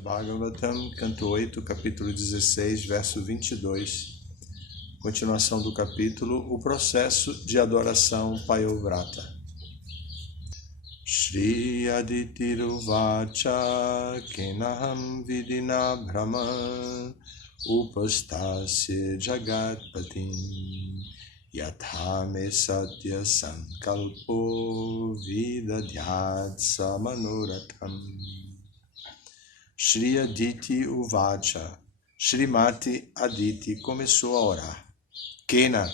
Srimad Bhagavatam, canto 8, capítulo 16, verso 22. Continuação do capítulo, o processo de adoração Payovrata. Shri Aditiruvacha Kenaham Vidina Brahma Upastasya Jagatpatim Yathame Satya Sankalpo Vidadhyat Samanuratham. Shri Aditi Uvacha, Shrimati Aditi começou a orar. Kena,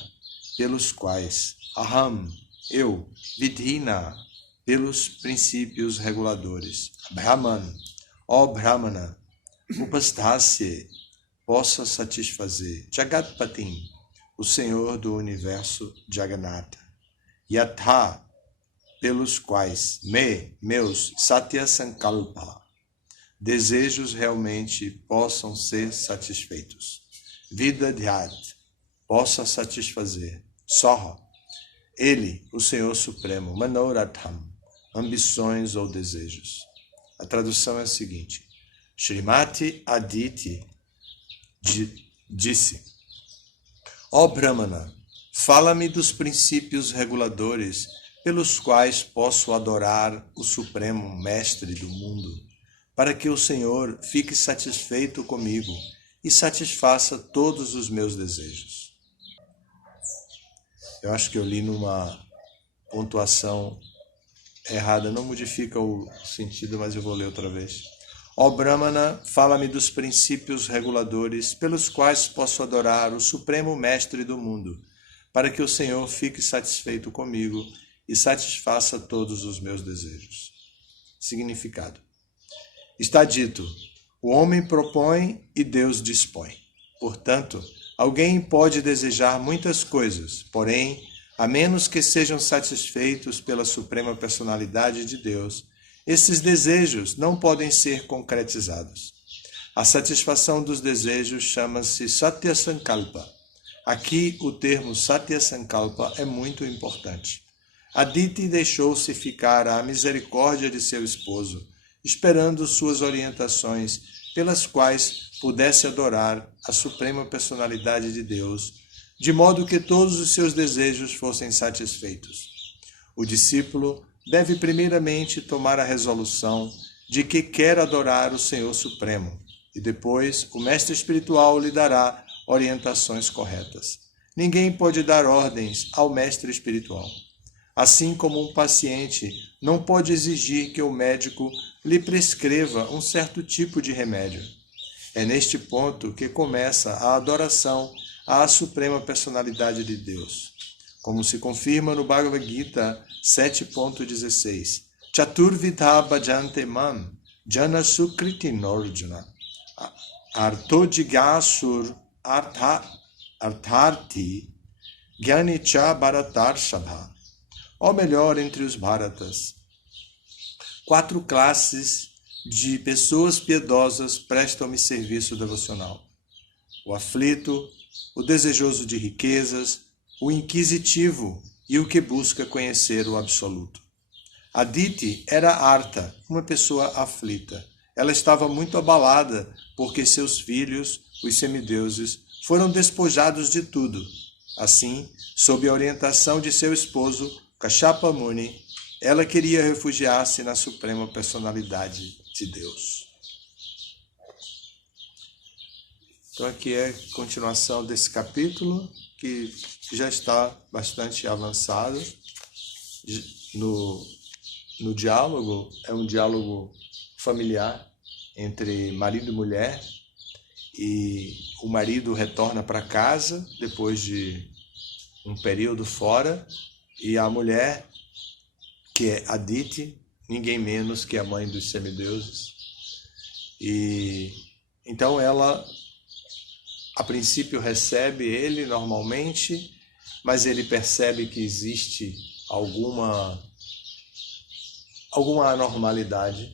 pelos quais, Aham, eu, Vidhina, pelos princípios reguladores, Brahman, ó Brahmana, Upastasya, possa satisfazer, Jagatpatim, o Senhor do Universo Jagannatha, Yatha, pelos quais, meus, Satya Sankalpa, desejos realmente possam ser satisfeitos. Vidadhyat, possa satisfazer. Soha, ele, o Senhor Supremo. Manoratham, ambições ou desejos. A tradução é a seguinte. Shrimati Aditi disse: ó Brahmana, fala-me dos princípios reguladores pelos quais posso adorar o Supremo Mestre do mundo, para que o Senhor fique satisfeito comigo e satisfaça todos os meus desejos. Eu acho que eu li numa pontuação errada, não modifica o sentido, mas eu vou ler outra vez. Ó Brahmana, fala-me dos princípios reguladores pelos quais posso adorar o Supremo Mestre do mundo, para que o Senhor fique satisfeito comigo e satisfaça todos os meus desejos. Significado. Está dito, o homem propõe e Deus dispõe. Portanto, alguém pode desejar muitas coisas, porém, a menos que sejam satisfeitos pela Suprema Personalidade de Deus, esses desejos não podem ser concretizados. A satisfação dos desejos chama-se Satya Sankalpa. Aqui, o termo Satya Sankalpa é muito importante. Aditi deixou-se ficar à misericórdia de seu esposo, esperando suas orientações, pelas quais pudesse adorar a Suprema Personalidade de Deus, de modo que todos os seus desejos fossem satisfeitos. O discípulo deve primeiramente tomar a resolução de que quer adorar o Senhor Supremo, e depois o mestre espiritual lhe dará orientações corretas. Ninguém pode dar ordens ao mestre espiritual. Assim como um paciente não pode exigir que o médico lhe prescreva um certo tipo de remédio. É neste ponto que começa a adoração à Suprema Personalidade de Deus. Como se confirma no Bhagavad Gita 7.16. Chaturvidha bhajante mam jana sukriti norjuna arto jigasur artharti gyanicha bharatarshadha. Ou melhor, entre os Bharatas. 4 classes de pessoas piedosas prestam-me serviço devocional. O aflito, o desejoso de riquezas, o inquisitivo e o que busca conhecer o absoluto. Aditi era Arta, uma pessoa aflita. Ela estava muito abalada porque seus filhos, os semideuses, foram despojados de tudo. Assim, sob a orientação de seu esposo, Kashyapa Muni, ela queria refugiar-se na Suprema Personalidade de Deus. Então aqui é a continuação desse capítulo, que já está bastante avançado no diálogo. É um diálogo familiar entre marido e mulher, e o marido retorna para casa depois de um período fora, e a mulher, que é Aditi, ninguém menos que a mãe dos semideuses. E então ela, a princípio, recebe ele normalmente, mas ele percebe que existe alguma anormalidade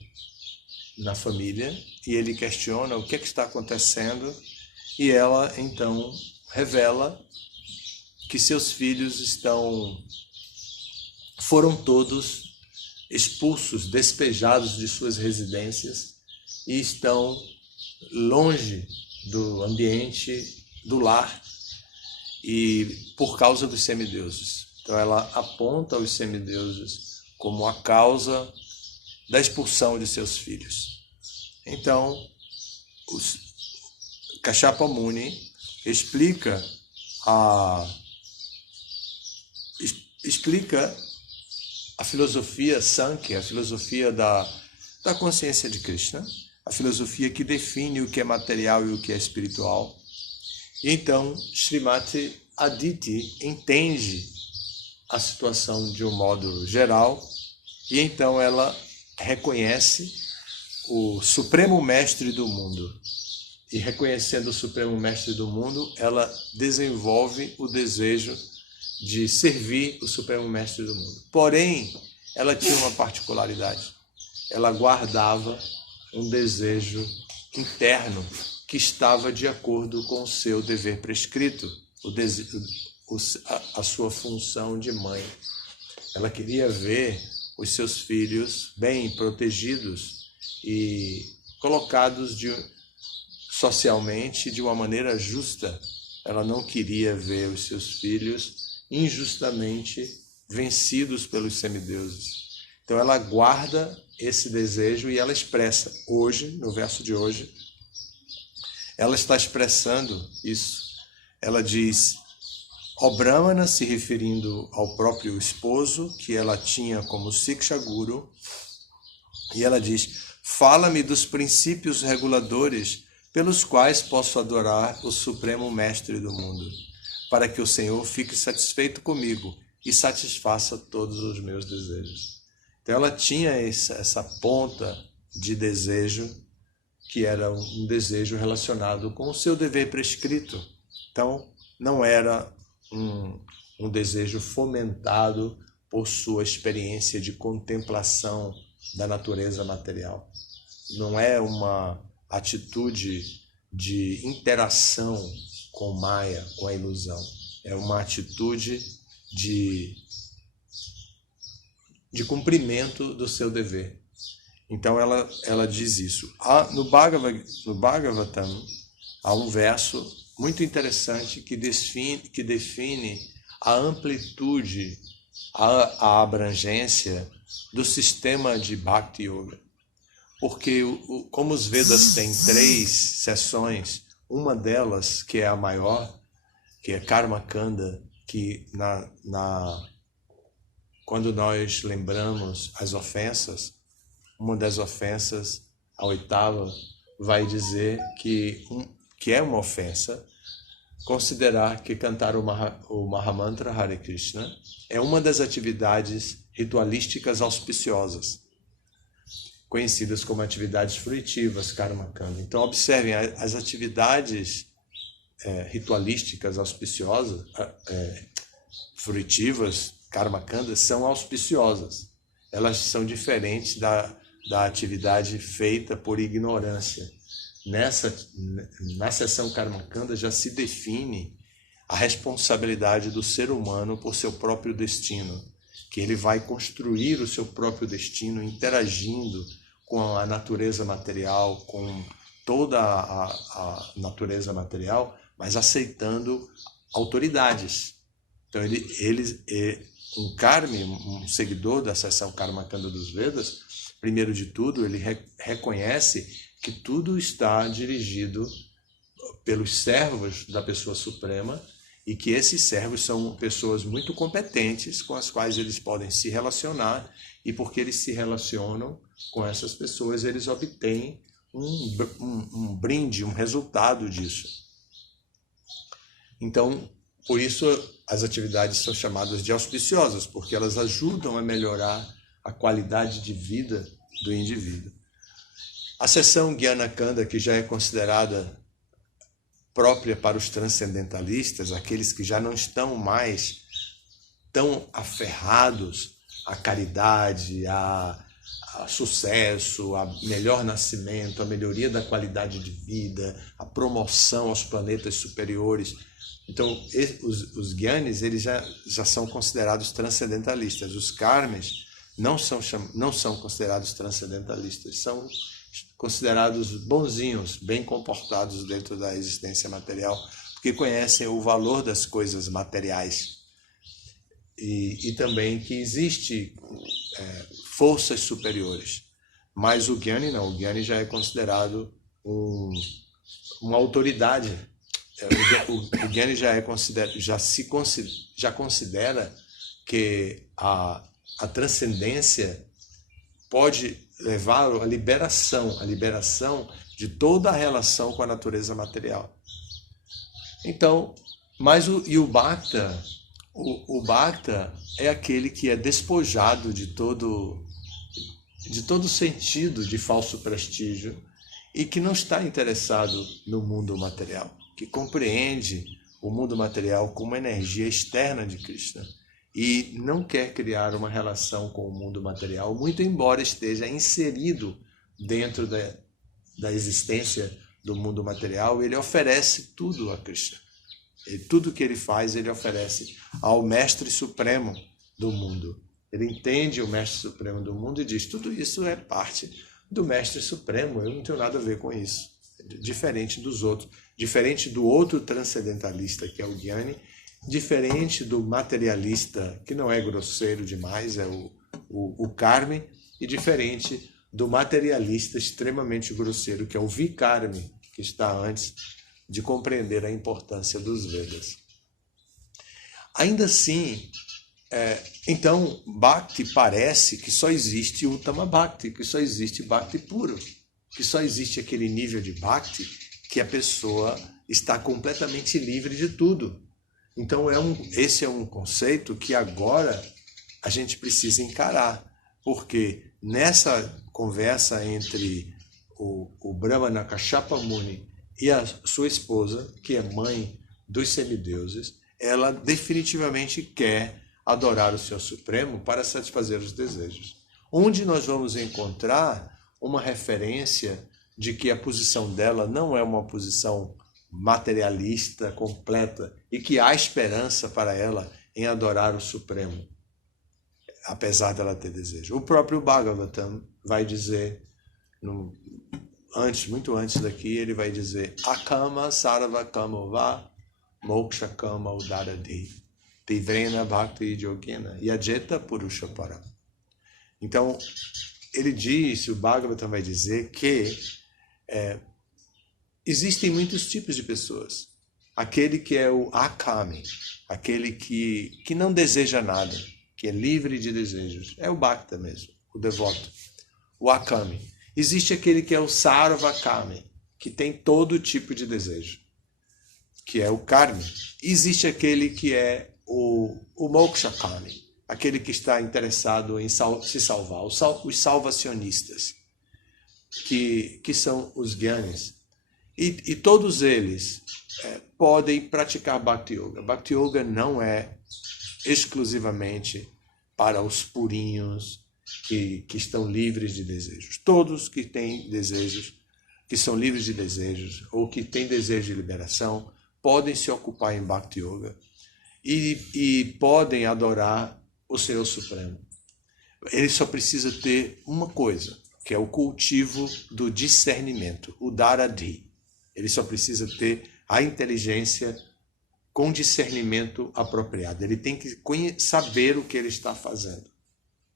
na família, e ele questiona o que está acontecendo, e ela então revela que seus filhos foram todos expulsos, despejados de suas residências, e estão longe do ambiente do lar e por causa dos semideuses. Então ela aponta os semideuses como a causa da expulsão de seus filhos. Então, Kashyapa Muni explica a filosofia Sankhya, a filosofia da consciência de Krishna, a filosofia que define o que é material e o que é espiritual. E então, Srimati Aditi entende a situação de um modo geral e então ela reconhece o Supremo Mestre do mundo. E reconhecendo o Supremo Mestre do mundo, ela desenvolve o desejo de servir o Supremo Mestre do mundo. Porém, ela tinha uma particularidade. Ela guardava um desejo interno que estava de acordo com o seu dever prescrito, a sua função de mãe. Ela queria ver os seus filhos bem protegidos e colocados socialmente de uma maneira justa. Ela não queria ver os seus filhos injustamente vencidos pelos semideuses. Então ela guarda esse desejo e ela expressa. Hoje, no verso de hoje, ela está expressando isso. Ela diz, ó Brahmana, se referindo ao próprio esposo, que ela tinha como Siksha Guru, e ela diz, fala-me dos princípios reguladores pelos quais posso adorar o Supremo Mestre do mundo, para que o Senhor fique satisfeito comigo e satisfaça todos os meus desejos. Então ela tinha essa ponta de desejo, que era um desejo relacionado com o seu dever prescrito. Então não era um desejo fomentado por sua experiência de contemplação da natureza material. Não é uma atitude de interação com Maya, com a ilusão. É uma atitude de cumprimento do seu dever. Então ela diz isso. No Bhagavatam há um verso muito interessante que define a amplitude, a abrangência do sistema de Bhakti Yoga. Porque como os Vedas têm 3 seções, uma delas, que é a maior, que é Karma Kanda, que quando nós lembramos as ofensas, uma das ofensas, a 8ª, vai dizer que é uma ofensa considerar que cantar o Mahamantra Hare Krishna é uma das atividades ritualísticas auspiciosas, conhecidas como atividades fruitivas, Karma Kanda. Então, observem, as atividades ritualísticas auspiciosas, fruitivas, Karma Kanda, são auspiciosas. Elas são diferentes da atividade feita por ignorância. Na seção Karma Kanda já se define a responsabilidade do ser humano por seu próprio destino, que ele vai construir o seu próprio destino interagindo com a natureza material, com toda a natureza material, mas aceitando autoridades. Então um karmi, um seguidor da seção Karma Kanda dos Vedas, primeiro de tudo, ele reconhece que tudo está dirigido pelos servos da pessoa suprema e que esses servos são pessoas muito competentes com as quais eles podem se relacionar, e porque eles se relacionam com essas pessoas, eles obtêm um brinde, um resultado disso. Então, por isso as atividades são chamadas de auspiciosas, porque elas ajudam a melhorar a qualidade de vida do indivíduo. A seção Jnana Kanda, que já é considerada própria para os transcendentalistas, aqueles que já não estão mais tão aferrados à caridade, a sucesso, a melhor nascimento, a melhoria da qualidade de vida, a promoção aos planetas superiores. Então, os Gyanis, eles já são considerados transcendentalistas. Os Karmis não são considerados transcendentalistas, considerados bonzinhos, bem comportados dentro da existência material, porque conhecem o valor das coisas materiais. E também que existe forças superiores. Mas o Gyani não, o Gyani já é considerado uma autoridade. O Gyani já considera que a transcendência pode levar à liberação de toda a relação com a natureza material. Então, o Bhakta, o Bhakta é aquele que é despojado de todo sentido de falso prestígio e que não está interessado no mundo material, que compreende o mundo material como energia externa de Krishna e não quer criar uma relação com o mundo material, muito embora esteja inserido dentro da existência do mundo material. Ele oferece tudo a Krishna. E tudo que ele faz, ele oferece ao Mestre Supremo do mundo. Ele entende o Mestre Supremo do mundo e diz, tudo isso é parte do Mestre Supremo, eu não tenho nada a ver com isso. Diferente dos outros, diferente do outro transcendentalista, que é o Gyani, diferente do materialista, que não é grosseiro demais, é o Karmi, e diferente do materialista extremamente grosseiro, que é o Vikarmi, que está antes de compreender a importância dos Vedas. Ainda assim, então, Bhakti parece que só existe Uttama Bhakti, que só existe Bhakti puro, que só existe aquele nível de Bhakti que a pessoa está completamente livre de tudo. Então, esse é um conceito que agora a gente precisa encarar, porque nessa conversa entre o Brahmana Kashyapa Muni e a sua esposa, que é mãe dos semideuses, ela definitivamente quer adorar o Senhor Supremo para satisfazer os desejos. Onde nós vamos encontrar uma referência de que a posição dela não é uma posição materialista completa e que há esperança para ela em adorar o Supremo, apesar dela ter desejo. O próprio Bhagavatam vai dizer, muito antes daqui, ele vai dizer Akama sarva kama va moksha kama udaradi tivrena bhakti yogena yajeta purusha param. Então, ele diz, o Bhagavatam vai dizer que existem muitos tipos de pessoas. Aquele que é o akami, aquele que não deseja nada, que é livre de desejos. É o Bhakta mesmo, o devoto. O akami. Existe aquele que é o sarvakami, que tem todo tipo de desejo, que é o karmi. Existe aquele que é o mokshakami, aquele que está interessado em se salvar, os salvacionistas, que são os gyanis. E todos eles podem praticar Bhakti Yoga. Bhakti Yoga não é exclusivamente para os purinhos que estão livres de desejos. Todos que têm desejos, que são livres de desejos, ou que têm desejo de liberação, podem se ocupar em Bhakti Yoga e podem adorar o Senhor Supremo. Ele só precisa ter uma coisa, que é o cultivo do discernimento, o Dharadi. Ele só precisa ter a inteligência com discernimento apropriado. Ele tem que saber o que ele está fazendo.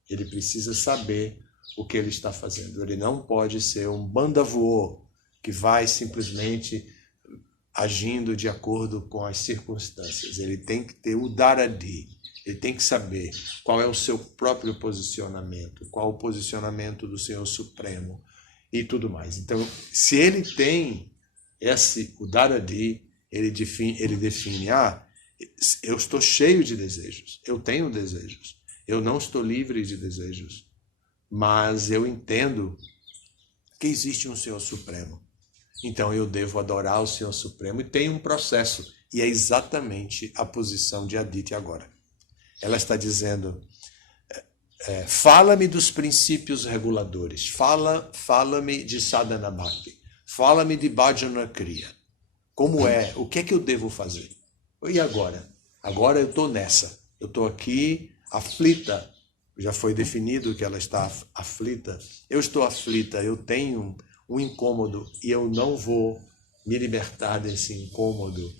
Ele precisa saber o que ele está fazendo. Ele não pode ser um bandavoô que vai simplesmente agindo de acordo com as circunstâncias. Ele tem que ter o Dharadi. Ele tem que saber qual é o seu próprio posicionamento, qual o posicionamento do Senhor Supremo e tudo mais. Então, se ele tem o Dharadi, ele define, eu estou cheio de desejos, eu tenho desejos, eu não estou livre de desejos, mas eu entendo que existe um Senhor Supremo. Então eu devo adorar o Senhor Supremo e tem um processo, e é exatamente a posição de Aditi agora. Ela está dizendo, fala-me dos princípios reguladores, fala-me de Sadhana Bhakti, fala-me de Bhajana Kriya. Como é? O que é que eu devo fazer? E agora? Agora eu estou nessa. Eu estou aqui aflita já foi definido que ela está aflita. Eu estou aflita, eu tenho um incômodo e eu não vou me libertar desse incômodo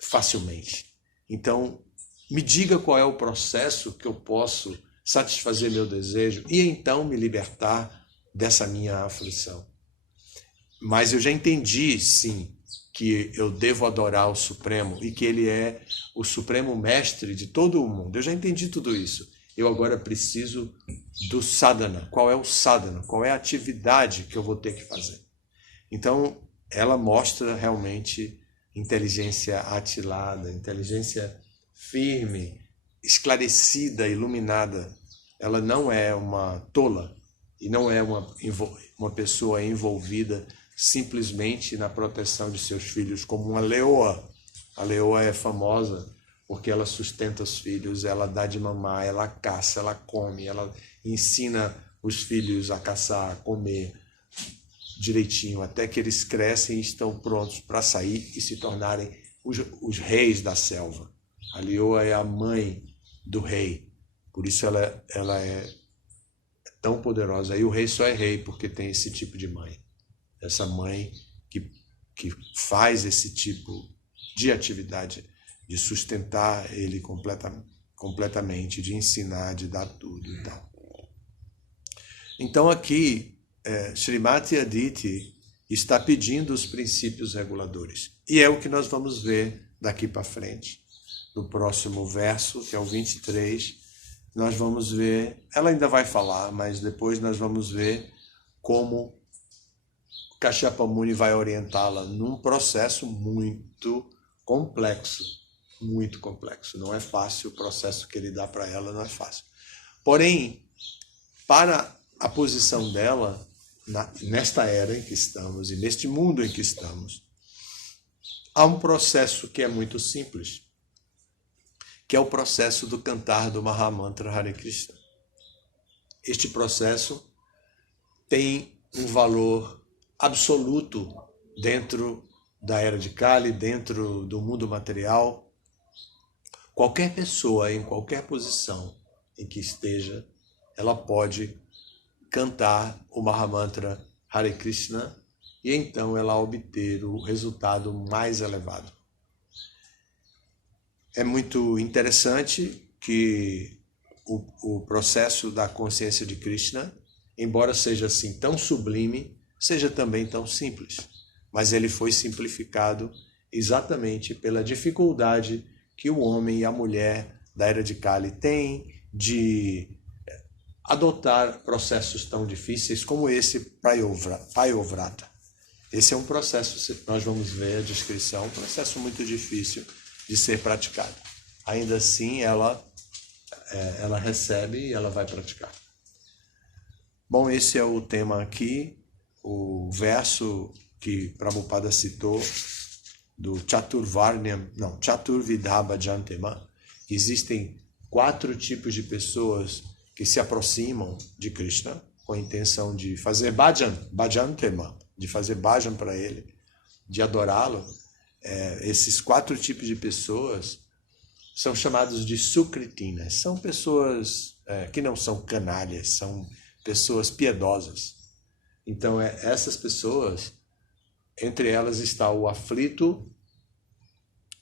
facilmente. Então, me diga qual é o processo que eu posso satisfazer meu desejo e então me libertar dessa minha aflição. Mas eu já entendi, sim, que eu devo adorar o Supremo e que Ele é o Supremo Mestre de todo o mundo. Eu já entendi tudo isso. Eu agora preciso do sadhana. Qual é o sadhana? Qual é a atividade que eu vou ter que fazer? Então, ela mostra realmente inteligência atilada, inteligência firme, esclarecida, iluminada. Ela não é uma tola e não é uma pessoa envolvida simplesmente na proteção de seus filhos, como uma leoa. A leoa é famosa porque ela sustenta os filhos, ela dá de mamar, ela caça, ela come, ela ensina os filhos a caçar, a comer direitinho, até que eles crescem e estão prontos para sair e se tornarem os reis da selva. A leoa é a mãe do rei, por isso ela é tão poderosa. E o rei só é rei porque tem esse tipo de mãe. Essa mãe que faz esse tipo de atividade, de sustentar ele completamente, de ensinar, de dar tudo e tal. Então aqui, Srimati Aditi está pedindo os princípios reguladores. E é o que nós vamos ver daqui para frente. No próximo verso, que é o 23, nós vamos ver, ela ainda vai falar, mas depois nós vamos ver como Kashyapa Muni vai orientá-la num processo muito complexo. Muito complexo. Não é fácil, o processo que ele dá para ela não é fácil. Porém, para a posição dela, nesta era em que estamos e neste mundo em que estamos, há um processo que é muito simples, que é o processo do cantar do Mahamantra Hare Krishna. Este processo tem um valor absoluto dentro da era de Kali, dentro do mundo material. Qualquer pessoa, em qualquer posição em que esteja, ela pode cantar o Mahamantra Hare Krishna e então ela obter o resultado mais elevado. É muito interessante que o processo da consciência de Krishna, embora seja assim tão sublime, seja também tão simples. Mas ele foi simplificado exatamente pela dificuldade que o homem e a mulher da era de Kali têm de adotar processos tão difíceis como esse Payovrata. Esse é um processo, nós vamos ver a descrição, um processo muito difícil de ser praticado. Ainda assim, ela recebe e ela vai praticar. Bom, esse é o tema aqui, o verso que Prabhupada citou do Chaturvidha Bhajantema. Existem 4 tipos de pessoas que se aproximam de Krishna com a intenção de fazer bhajantema, de fazer bhajan para ele, de adorá-lo. Esses 4 tipos de pessoas são chamados de sukritinas. São pessoas que não são canalhas, são pessoas piedosas. Então, essas pessoas, entre elas está o aflito,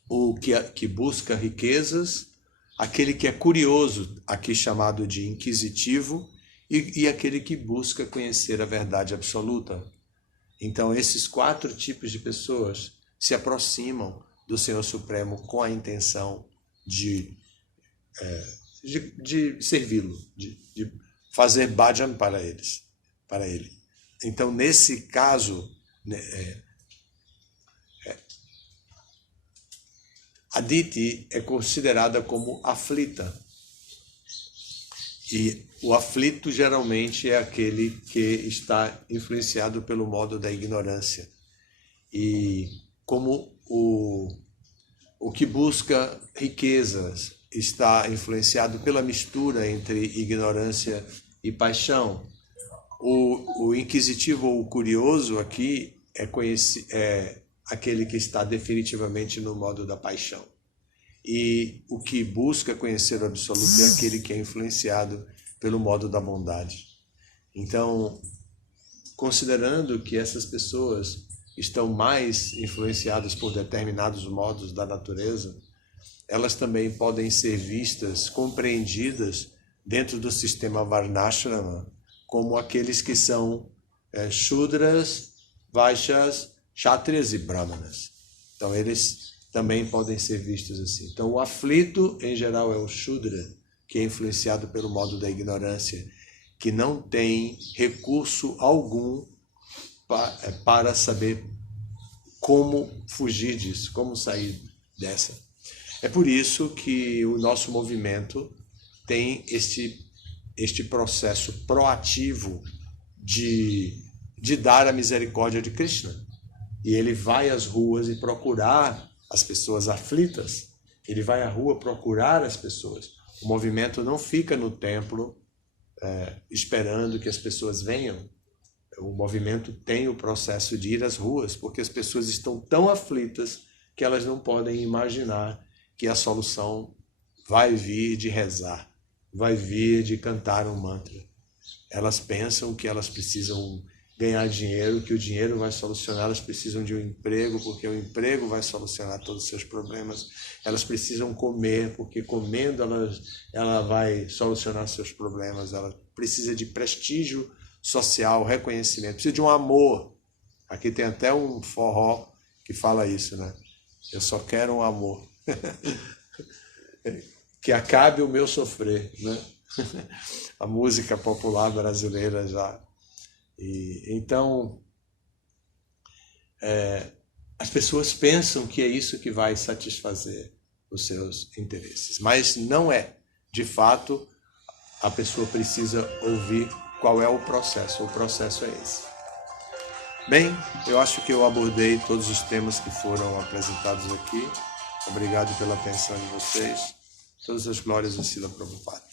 o que busca riquezas, aquele que é curioso, aqui chamado de inquisitivo, e aquele que busca conhecer a verdade absoluta. Então, esses 4 tipos de pessoas se aproximam do Senhor Supremo com a intenção de servi-lo, de fazer bhajan para ele. Então, nesse caso, Aditi é considerada como aflita. E o aflito geralmente é aquele que está influenciado pelo modo da ignorância. E como o que busca riquezas está influenciado pela mistura entre ignorância e paixão, o inquisitivo ou o curioso aqui é aquele que está definitivamente no modo da paixão. E o que busca conhecer o absoluto é aquele que é influenciado pelo modo da bondade. Então, considerando que essas pessoas estão mais influenciadas por determinados modos da natureza, elas também podem ser vistas, compreendidas dentro do sistema Varnashrama como aqueles que são Shudras, Vaishyas, Kshatriyas e Brahmanas. Então eles também podem ser vistos assim. Então o aflito em geral é o Shudra, que é influenciado pelo modo da ignorância, que não tem recurso algum para saber como fugir disso, como sair dessa. É por isso que o nosso movimento tem este processo proativo de dar a misericórdia de Krishna. E ele vai às ruas e procurar as pessoas aflitas. Ele vai à rua procurar as pessoas. O movimento não fica no templo esperando que as pessoas venham. O movimento tem o processo de ir às ruas, porque as pessoas estão tão aflitas que elas não podem imaginar que a solução vai vir de rezar, vai vir de cantar um mantra. Elas pensam que elas precisam ganhar dinheiro, que o dinheiro vai solucionar, elas precisam de um emprego, porque o emprego vai solucionar todos os seus problemas. Elas precisam comer, porque comendo ela vai solucionar seus problemas. Ela precisa de prestígio social, reconhecimento, precisa de um amor. Aqui tem até um forró que fala isso, né? Eu só quero um amor. Que acabe o meu sofrer, né? A música popular brasileira já. Então, as pessoas pensam que é isso que vai satisfazer os seus interesses, mas não é. De fato, a pessoa precisa ouvir qual é o processo é esse. Bem, eu acho que eu abordei todos os temas que foram apresentados aqui. Obrigado pela atenção de vocês. Todas as glórias a Srila Prabhupada.